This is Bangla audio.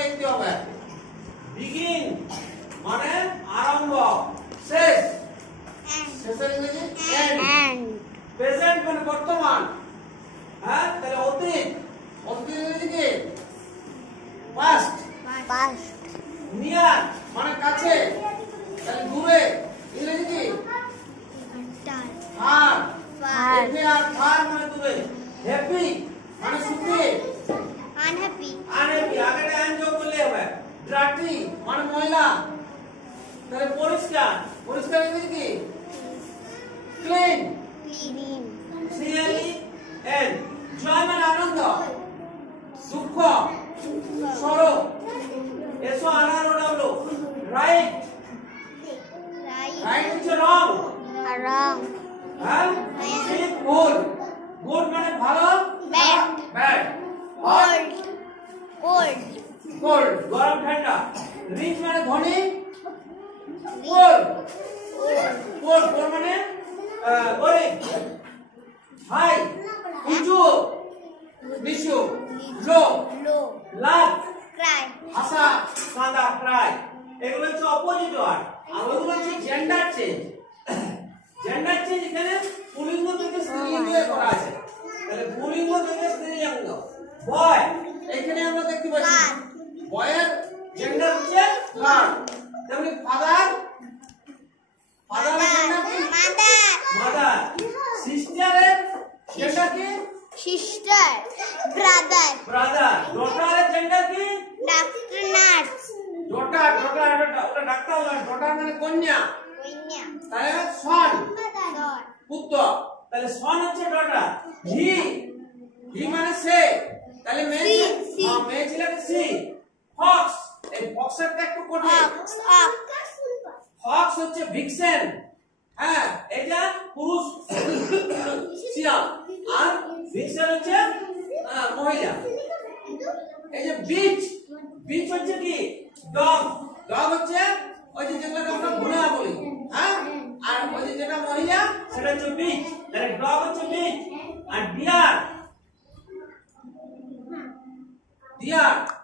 লিখতে হবে। বিগিন মানে আরম্ভ, শেষ শেষের ইংরেজি এন্ড। প্রেজেন্ট মানে বর্তমান, হ্যাঁ তাহলে অতীত, অতীত ইংরেজি কি পাস্ট। নিয়ার মানে কাছে, তাহলে দূরে ইংরেজি কি ফার। এখানে আর ফার মানে দূরে। হ্যাপি মানে সুখী, আনহ্যাপি আগে আইন যোগ করলে হবে। ডার্টি মানে ময়লা, তাহলে পরিষ্কার, পরিষ্কার ইংরেজি কি ক্লিন। CLEN। জয় মানে আনন্দ, দুঃখ সরো। SORROW রাইট, রাইট হচ্ছে রং, হ্যাঁ ঠিক ভুল। গুড মানে ভালো, ব্যাড কোল্ড গরম ঠান্ডা। রিচ মানে ধনী, পোর মানে গরিব। হাই উঁচু, নিচু। লো লাভ, হাসা কাঁদা ক্রাই। এগুলো হচ্ছে অপোজিট ওয়ার্ড। আর ওগুলো হচ্ছে জেন্ডার চেঞ্জ। জেন্ডার চেঞ্জ এখানে পুলিঙ্গ থেকে স্ত্রীলিঙ্গে করা আছে। তাহলে পুলিঙ্গ থেকে স্ত্রীলিঙ্গ। বয় এখানে আমরা দেখতে পাচ্ছি বয়ের জেন্ডার হচ্ছে গার্ল। তেমনি ফাদার, ফাদারের জেন্ডার কি মাদার। সিস্টারের জেন্ডার কি সিস্টার, ব্রাদার। ডটারের জেন্ডার কি ডাক্তার, নার্স। ডটার ওটা ডাক্তার না, ডটার মানে কন্যা। তাহলে সন পুত্র, তাহলে সন হচ্ছে ডটার। হি মানে সে, তাহলে মেয়ে ছেলেকে সি। ফক্স, এই ফক্সেরটা একটু কঠিন। ফক্স হচ্ছে ভিক্সেন, হ্যাঁ এটা পুরুষ শিয়াল, আর ভিক্সেন হচ্ছে মহিলা। এই যে বিচ হচ্ছে কি ডগ হচ্ছে ওই যে যেগুলোকে আমরা ঘোড়া বলি, হ্যাঁ আর ওই যে যেটা মহিলা সেটা হচ্ছে বিচ। তাহলে ডগ হচ্ছে বিচ। আর ডিয়ার